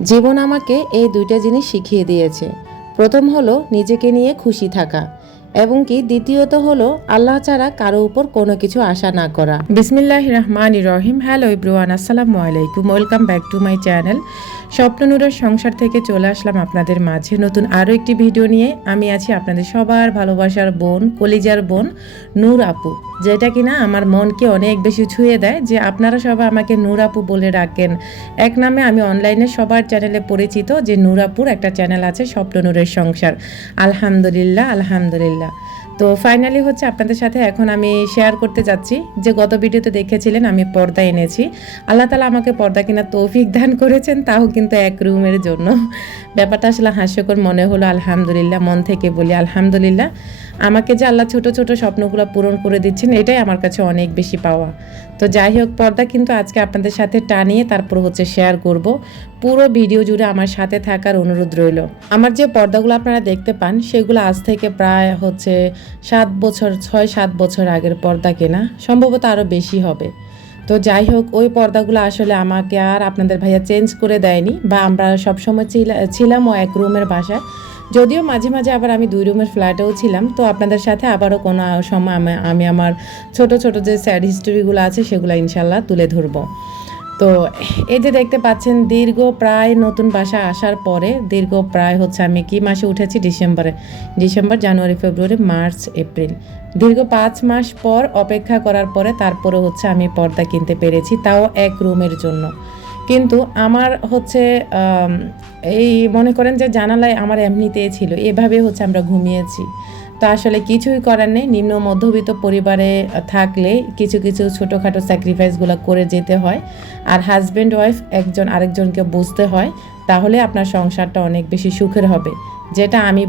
জীবন আমাকে এই দুইটা জিনিস শিখিয়ে দিয়েছে। প্রথম হলো নিজেকে নিয়ে খুশি থাকা এবং কি দ্বিতীয়ত হলো আল্লাহ ছাড়া কারও উপর কোনো কিছু আশা না করা। বিসমিল্লাহ রহমান রহিম। হ্যালো ইব্রুয়ান আসসালামু আলাইকুম। Welcome back to my channel. স্বপ্ননুরের সংসার থেকে চলে আসলাম আপনাদের মাঝে নতুন আরও একটি ভিডিও নিয়ে। আমি আছি আপনাদের সবার ভালোবাসার বোন, কলিজার বোন, নূর আপু। যেটা কিনা আমার মনকে অনেক বেশি ছুঁয়ে দেয় যে আপনারা সবাই আমাকে নূর আপু বলে ডাকেন। এক নামে আমি অনলাইনে সবার চ্যানেলে পরিচিত যে নূরাপুর একটা চ্যানেল আছে স্বপ্ননুরের সংসার। আলহামদুলিল্লাহ আলহামদুলিল্লাহ। তো ফাইনালি হচ্ছে আপনাদের সাথে এখন আমি শেয়ার করতে যাচ্ছি যে গত ভিডিওতে দেখেছিলেন আমি পর্দা এনেছি। আল্লাহ তালা আমাকে পর্দা কিনা তৌফিক দান করেছেন, তাও কিন্তু এক রুমের জন্য। ব্যাপারটা আসলে হাস্যকর মনে হলো, আলহামদুলিল্লাহ, মন থেকে বলি আলহামদুলিল্লাহ। আমাকে যে আল্লাহ ছোট ছোট স্বপ্নগুলো পূরণ করে দিচ্ছেন, এটাই আমার কাছে অনেক বেশি পাওয়া। তো যাই হোক, পর্দা কিন্তু আজকে আপনাদের সাথে টানিয়ে তারপর হচ্ছে শেয়ার করব। পুরো ভিডিও জুড়ে আমার সাথে থাকার অনুরোধ রইল। আমার যে পর্দাগুলো আপনারা দেখতে পান, সেগুলো আজ থেকে প্রায় হচ্ছে সাত বছর, ছয় সাত বছর আগের পর্দা কেনা, সম্ভবত আরও বেশি হবে। তো যাই হোক, ওই পর্দাগুলো আসলে আমাকে আর আপনাদের ভাইয়া চেঞ্জ করে দেয়নি বা আমরা সবসময় ছিলা- ছিলামও এক রুমের বাসায়। যদিও মাঝে মাঝে আবার আমি দুই রুমের ফ্ল্যাটেও ছিলাম, তো আপনাদের সাথে আবারও কোনো সময় আমি- আমি আমার ছোট ছোট যে স্যাড হিস্টোরিগুলো আছে সেগুলো ইনশাল্লাহ তুলে ধরবো। তো এই যে দেখতে পাচ্ছেন, দীর্ঘ প্রায় নতুন বাসা আসার পরে, দীর্ঘ প্রায় হচ্ছে আমি কি মাসে উঠেছি? ডিসেম্বরে। December, January, February, March, April. দীর্ঘ পাঁচ মাস পর অপেক্ষা করার পরে তারপরে হচ্ছে আমি পর্দা কিনতে পেরেছি, তাও এক রুমের জন্য। কিন্তু আমার হচ্ছে এই মনে করেন যে জানালায় আমার এমনিতেই ছিল, এভাবে হচ্ছে আমরা ঘুমিয়েছি। তো আসলে কিছুই করার নেই, নিম্ন মধ্যবিত্ত পরিবারে থাকলে কিছু কিছু ছোটোখাটো স্যাক্রিফাইসগুলো করে যেতে হয়। আর হাজব্যান্ড ওয়াইফ একজন আরেকজনকে বুঝতে হয়, তাহলে আপনার সংসারটা অনেক বেশি সুখের হবে। যেটা আমি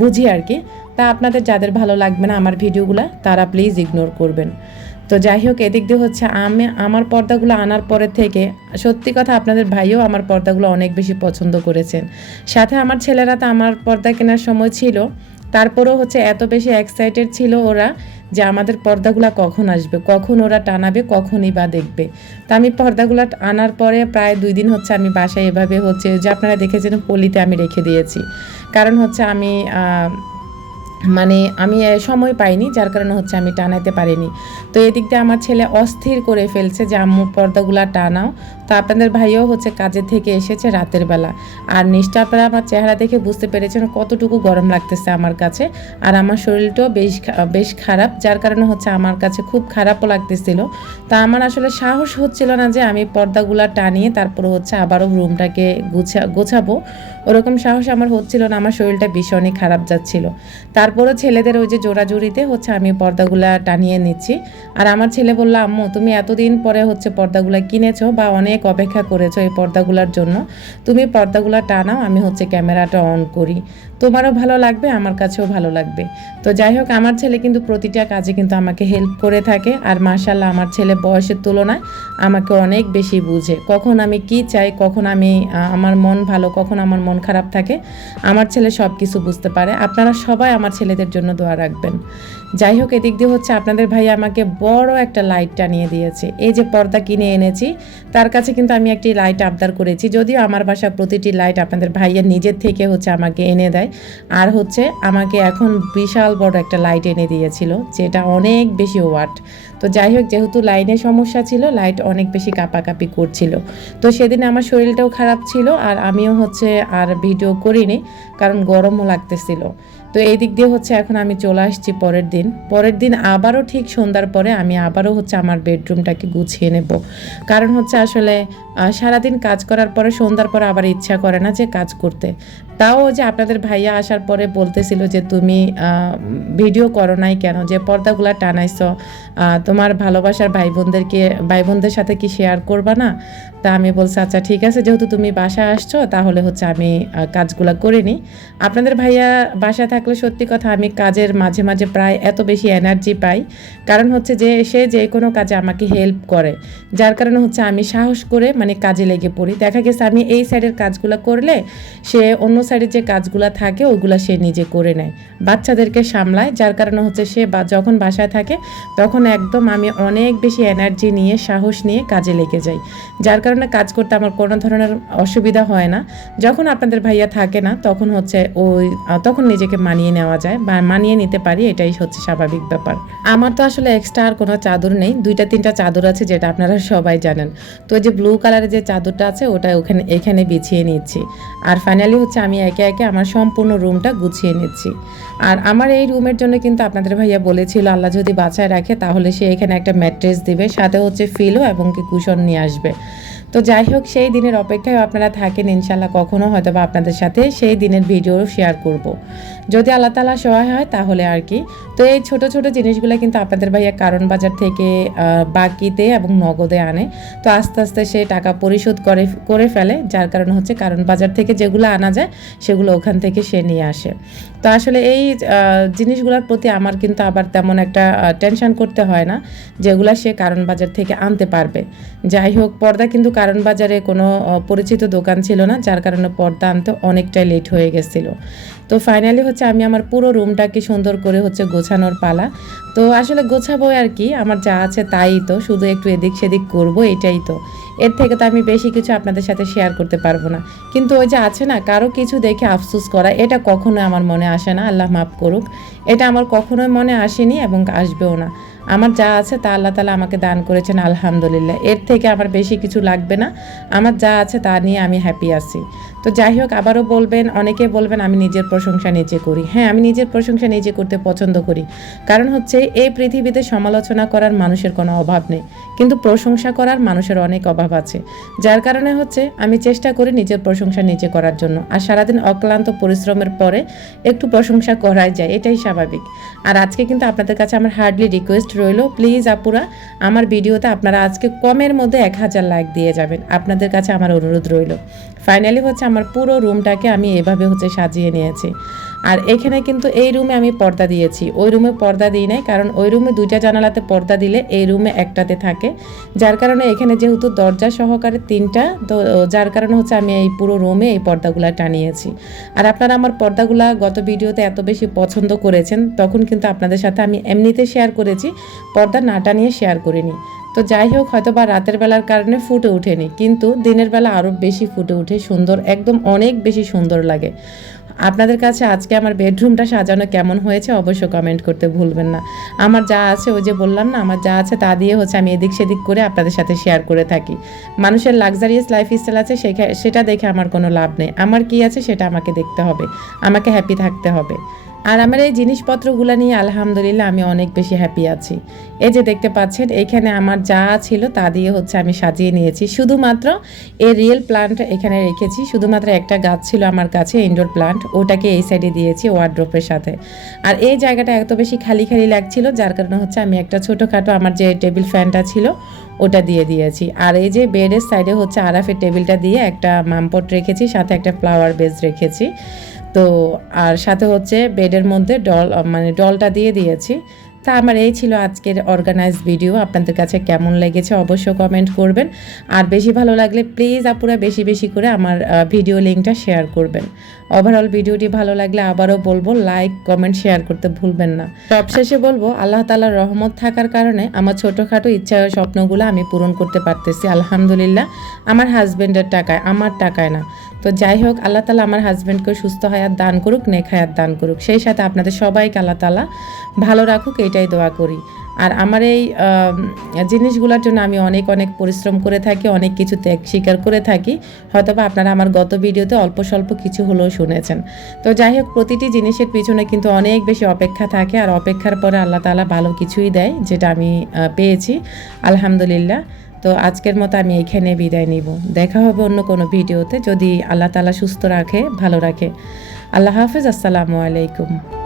বুঝি আর কি। তা আপনাদের যাদের ভালো লাগবে না আমার ভিডিওগুলো, তারা প্লিজ ইগনোর করবেন। তো যাই হোক, এদিক দিয়ে হচ্ছে আমি আমার পর্দাগুলো আনার পরে থেকে সত্যি কথা আপনাদের ভাইও আমার পর্দাগুলো অনেক বেশি পছন্দ করেছেন। সাথে আমার ছেলেরা তো আমার পর্দা কেনার সময় ছিল, তারপরেও হচ্ছে এত বেশি এক্সাইটেড ছিল ওরা যে আমাদের পর্দাগুলো কখন আসবে, কখন ওরা টানাবে, কখনই বা দেখবে। তা আমি পর্দাগুলো আনার পরে প্রায় দুই দিন হচ্ছে আমি বাসায় এভাবে হচ্ছে, যে আপনারা দেখেছেন পলিতে আমি রেখে দিয়েছি। কারণ হচ্ছে আমি মানে আমি সময় পাইনি, যার কারণে হচ্ছে আমি টানাইতে পারিনি। তো এদিক দিয়ে আমার ছেলে অস্থির করে ফেলছে যে, আম্মু, পর্দাগুলা টানাও। তো আপনাদের ভাইও হচ্ছে কাজের থেকে এসেছে রাতের বেলা। আর নিশ্চয় আপনারা আমার চেহারা দেখে বুঝতে পেরেছেন কতটুকু গরম লাগতেছে আমার কাছে। আর আমার শরীরটাও বেশ বেশ খারাপ, যার কারণে হচ্ছে আমার কাছে খুব খারাপও লাগতেছিল। তা আমার আসলে সাহস হচ্ছিল না যে, আমি পর্দাগুলা টানিয়ে তারপরে হচ্ছে আবারও রুমটাকে গুছা, গোছাবো। ওরকম সাহস আমার হচ্ছিল না, আমার শরীরটা ভীষণই খারাপ যাচ্ছিল। তারপরও ছেলেদের ওই যে জোড়াজুড়িতে হচ্ছে আমি পর্দাগুলা টানিয়ে নিচ্ছি। আর আমার ছেলে বলল, আম্মু, তুমি এতদিন পরে হচ্ছে পর্দাগুলা কিনেছো বা অনেক অপেক্ষা করেছ এই পর্দাগুলার জন্য। তুমি পর্দাগুলা টানাও, আমি হচ্ছে ক্যামেরাটা অন করি। তোমারও ভালো লাগবে, আমার কাছেও ভালো লাগবে। তো যাই হোক, আমার ছেলে কিন্তু প্রতিটা কাজে কিন্তু আমাকে হেল্প করে থাকে। আর মার্শাল্লাহ আমার ছেলে বয়সের তুলনায় আমাকে অনেক বেশি বুঝে। কখন আমি কি চাই, কখন আমি আমার মন ভালো, কখন আমার মন খারাপ থাকে, আমার ছেলে সব কিছু বুঝতে পারে। আপনারা সবাই আমার ছেলেদের জন্য দোয়া রাখবেন। যাই হোক, এদিক দিয়ে হচ্ছে আপনাদের ভাই আমাকে বড় একটা লাইট টানিয়ে দিয়েছে। এই যে পর্দা কিনে এনেছি, তার কাছে কিন্তু আমি একটি লাইট আবদার করেছি। যদিও আমার বাসা প্রতিটি লাইট আপনাদের ভাইয়ের নিজের থেকে হচ্ছে আমাকে এনে দেয়। আর হচ্ছে আমাকে এখন বিশাল বড় একটা লাইট এনে দিয়েছিল, যেটা অনেক বেশি ওয়াট তো যাই হোক, যেহেতু লাইনের সমস্যা ছিল লাইট অনেক বেশি কাঁপাকাঁপি করছিল। তো সেদিন আমার শরীরটাও খারাপ ছিল, আর আমিও হচ্ছে আর ভিডিও করিনি, কারণ গরমও লাগতেছিল। তো এই দিক দিয়ে হচ্ছে এখন আমি চলে আসছি পরের দিন। পরের দিন আবারও ঠিক সন্ধ্যার পরে আমি আবারও হচ্ছে আমার বেডরুমটাকে গুছিয়ে নেব। কারণ হচ্ছে আসলে সারাদিন কাজ করার পরে সন্ধ্যার পরে আবার ইচ্ছা করে না যে কাজ করতে। তাও যে আপনাদের ভাইয়া আসার পরে বলতেছিল যে তুমি ভিডিও করো নাই কেন? যে পর্দাগুলা টানাইছ তোমার ভালোবাসার ভাই বোনদেরকে ভাই বোনদের সাথে কি শেয়ার করবা না? তা আমি বলছি আচ্ছা ঠিক আছে, যেহেতু তুমি বাসা আসছো, তাহলে হচ্ছে আমি কাজগুলো করে নিই। আপনাদের ভাইয়া বাসা থাকলে সত্যি কথা আমি কাজের মাঝে মাঝে প্রায় এত বেশি এনার্জি পাই। কারণ হচ্ছে যে, সে যে কোনো কাজে আমাকে হেল্প করে। যার কারণে হচ্ছে আমি সাহস করে মানে কাজে লেগে পড়ি। দেখা গেছে আমি এই সাইডের কাজগুলো করলে, সে অন্য সাইডের যে কাজগুলো থাকে, ওগুলো সে নিজে করে নেয়। বাচ্চাদেরকে সামলায়, যার কারণে হচ্ছে সে বা, যখন বাসায় থাকে, তখন একদম আমি অনেক বেশি এনার্জি নিয়ে, সাহস নিয়ে কাজে লেগে যাই। যার কারণে কাজ করতে আমার কোনো ধরনের অসুবিধা হয় না। যখন আপনাদের ভাইয়া থাকে না, তখন হচ্ছে ওই তখন নিজেকে মানিয়ে নেওয়া যায় বা মানিয়ে নিতে পারি, এটাই হচ্ছে স্বাভাবিক ব্যাপার। আমার তো আসলে এক্সট্রা আর কোনো চাদর নেই, দুইটা, তিনটা চাদর আছে যেটা আপনারা সবাই জানেন। তো যে ব্লু কালারের যে চাদরটা আছে, ওটা ওখানে, এখানে বিছিয়ে নিচ্ছি। আর ফাইনালি হচ্ছে আমি একে একে আমার সম্পূর্ণ রুমটা গুছিয়ে নিচ্ছি। আর আমার এই রুমের জন্য কিন্তু আপনাদের ভাইয়া বলেছিল, আল্লাহ যদি বাঁচায় রাখে তাহলে সে এখানে একটা ম্যাট্রেস দিবে, সাথে হচ্ছে ফিলও এবং কি কুশন নিয়ে আসবে তো যাই হোক, সেই দিনের অপেক্ষায় আপনারা থাকেন ইনশাল্লাহ কখনো হয়তো বা আপনাদের সাথে সেই দিনের ভিডিও শেয়ার করব। যদি আল্লাহ তালা সহায় হয় তাহলে আর কি। তো এই ছোট ছোট জিনিসগুলো কিন্তু আপনাদের ভাইয়া কারণ বাজার থেকে বাকিতে এবং নগদে আনে। তো আস্তে আস্তে সে টাকা পরিশোধ করে করে ফেলে, যার কারণে হচ্ছে কারণ বাজার থেকে যেগুলো আনা যায়, সেগুলো ওখান থেকে সে নিয়ে আসে। তো আসলে এই জিনিসগুলোর প্রতি আমার কিন্তু আবার তেমন একটা টেনশন করতে হয় না, যেগুলা সে কারণ বাজার থেকে আনতে পারবে। যাই হোক, পর্দা কিন্তু কারণ বাজারে কোনো পরিচিত দোকান ছিল না, যার কারণে পর্দা আনতে অনেকটাই লেট হয়ে গেছিল। তো ফাইনালি হচ্ছে আমি আমার পুরো রুমটাকে সুন্দর করে হচ্ছে গোছানোর পালা। তো আসলে গোছাবো আর কি, আমার যা আছে তাই তো, শুধু একটু এদিক সেদিক করব, এটাই তো। এর থেকে তো আমি বেশি কিছু আপনাদের সাথে শেয়ার করতে পারব না। কিন্তু ওই যে আছে না, কারও কিছু দেখে আফসোস করা, এটা কখনো আমার মনে আসে না, আল্লাহ মাফ করুক। এটা আমার কখনোই মনে আসেনি এবং আসবেও না। আমার যা আছে তা আল্লাহ তালা আমাকে দান করেছেন, আলহামদুলিল্লাহ। এর থেকে আমার বেশি কিছু লাগবে না। আমার যা আছে তা নিয়ে আমি হ্যাপি আছি। তো যাই হোক, আবারও বলবেন, অনেকে বলবেন, আমি নিজের প্রশংসা নিজে করি। হ্যাঁ আমি নিজের প্রশংসা নিজে করতে পছন্দ করি। কারণ হচ্ছে, এই পৃথিবীতে সমালোচনা করার মানুষের কোনো অভাব নেই। কিন্তু প্রশংসা করার মানুষের অনেক অভাব আছে, যার কারণে হচ্ছে আমি চেষ্টা করি নিজের প্রশংসা নিজে করার জন্য। আর সারাদিন অক্লান্ত পরিশ্রমের পরে একটু প্রশংসা করাই যায়, এটাই স্বাভাবিক। আর আজকে কিন্তু আপনাদের কাছে আমার হার্ডলি রিকোয়েস্ট রইল, প্লিজ আপুরা, আমার ভিডিওতে আপনারা আজকে কমের মধ্যে এক হাজার লাইক দিয়ে যাবেন। আপনাদের কাছে আমার অনুরোধ রইল। ফাইনালি হচ্ছে আমার পুরো রুমটাকে আমি এভাবে হচ্ছে সাজিয়ে নিয়েছি। আর এখানে কিন্তু এই রুমে আমি পর্দা দিয়েছি। ওই রুমে পর্দা দিই নাই, কারণ ওই রুমে দুইটা জানালাতে পর্দা দিলে এই রুমে একটাতে থাকে। যার কারণে এখানে যেহেতু দরজা সহকারে তিনটা, তো যার কারণে হচ্ছে আমি এই পুরো রুমে এই পর্দাগুলা টানিয়েছি। আর আপনারা আমার পর্দাগুলা গত ভিডিওতে এত বেশি পছন্দ করেছেন, তখন কিন্তু আপনাদের সাথে আমি এমনিতে শেয়ার করেছি, পর্দা না টানিয়ে শেয়ার করিনি। তো যাই হোক হয়তো বা রাতের বেলার কারণে ফুটে ওঠেনি, কিন্তু দিনের বেলা আরও বেশি ফুটে ওঠে, সুন্দর, একদম অনেক বেশি সুন্দর লাগে। আপনাদের কাছে আজকে আমার বেডরুমটা সাজানো কেমন হয়েছে অবশ্যই কমেন্ট করতে ভুলবেন না। আমার যা আছে ওই যে বললাম না, আমার যা আছে তা দিয়ে হচ্ছে আমি এদিক সেদিক করে আপনাদের সাথে শেয়ার করে থাকি। মানুষের লাক্সারিয়াস লাইফ স্টাইল আছে সেটা দেখে আমার কোনো লাভ নেই। আমার কি আছে সেটা আমাকে দেখতে হবে, আমাকে হ্যাপি থাকতে হবে। আর আমার এই জিনিসপত্রগুলো নিয়ে আলহামদুলিল্লাহ আমি অনেক বেশি হ্যাপি আছি। এই যে দেখতে পাচ্ছেন, এখানে আমার যা ছিল তা দিয়ে হচ্ছে আমি সাজিয়ে নিয়েছি। শুধুমাত্র এই রিয়েল প্লান্ট এখানে রেখেছি। শুধুমাত্র একটা গাছ ছিল আমার কাছে ইনডোর প্লান্ট ওটাকে এই সাইডে দিয়েছি ওয়ার্ড্রোপের সাথে। আর এই জায়গাটা এত বেশি খালি খালি লাগছিল, যার কারণে হচ্ছে আমি একটা ছোটোখাটো আমার যে টেবিল ফ্যানটা ছিল, ওটা দিয়ে দিয়েছি। আর এই যে বেডের সাইডে হচ্ছে আরাফের টেবিলটা দিয়ে একটা মামপট রেখেছি, সাথে একটা ফ্লাওয়ার বেস রেখেছি। তো আর সাথে হচ্ছে বেডের মধ্যে ডল মানে ডলটা দিয়ে দিয়েছি। তা আমার এই ছিল আজকের অর্গানাইজ ভিডিও আপনাদের কাছে কেমন লেগেছে অবশ্যই কমেন্ট করবেন। আর বেশি ভালো লাগলে প্লিজ আপুরা বেশি বেশি করে আমার ভিডিও লিঙ্কটা শেয়ার করবেন। ওভারঅল ভিডিওটি ভালো লাগলে আবারও বলব লাইক কমেন্ট শেয়ার করতে ভুলবেন না। সবশেষে বলব, আল্লাহ তালার রহমত থাকার কারণে আমার ছোটোখাটো ইচ্ছা স্বপ্নগুলো আমি পূরণ করতে পারতেছি, আলহামদুলিল্লাহ। আমার হাজব্যান্ডের টাকায়, আমার টাকায় না। তো যাই হোক, আল্লাহ তালা আমার হাজব্যান্ডকে সুস্থ হায়াত দান করুক, নেক হায়াত দান করুক। সেই সাথে আপনাদের সবাইকে আল্লাহ তালা ভালো রাখুক, এটাই দোয়া করি। আর আমার এই জিনিসগুলোর জন্য আমি অনেক অনেক পরিশ্রম করে থাকি, অনেক কিছু ত্যাগ স্বীকার করে থাকি। হয়তোবা আপনারা আমার গত ভিডিওতে অল্প স্বল্প কিছু হলেও শুনেছেন। তো যাই হোক, প্রতিটি জিনিসের পিছনে কিন্তু অনেক বেশি অপেক্ষা থাকে, আর অপেক্ষার পরে আল্লাহ তালা ভালো কিছুই দেয়, যেটা আমি পেয়েছি। আলহামদুলিল্লাহ। তো আজকের মতো আমি এইখানে বিদায় নিব। দেখা হবে অন্য কোনো ভিডিওতে। যদি আল্লাহ তালা সুস্থ রাখে, ভালো রাখে। আল্লাহ হাফিজ, আসসালামু আলাইকুম।